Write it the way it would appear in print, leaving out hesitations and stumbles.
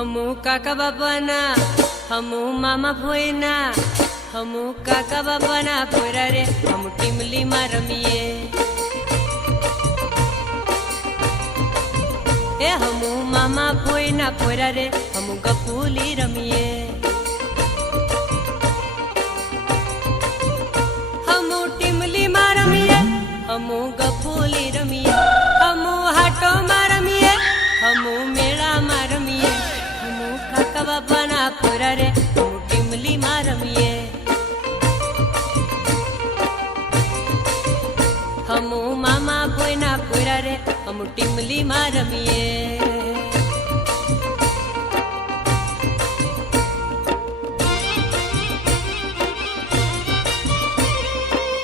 हमू काका बापाना हमू मामा भोयना हमू काका बापाना पोरा रे हम टीमली में रमीए ए हमू मामा भोयना पोरा रे हम गपूली रमीए हमू टीमली में रमीए हमू गपूली रमीए हमू हाटो में रमीए हमू मेला में रमीए हमू काका बापाना पोरा रे हम टीमली में रमीए हमू मामा भोयना पोरा रे हम टीमली में रमीए।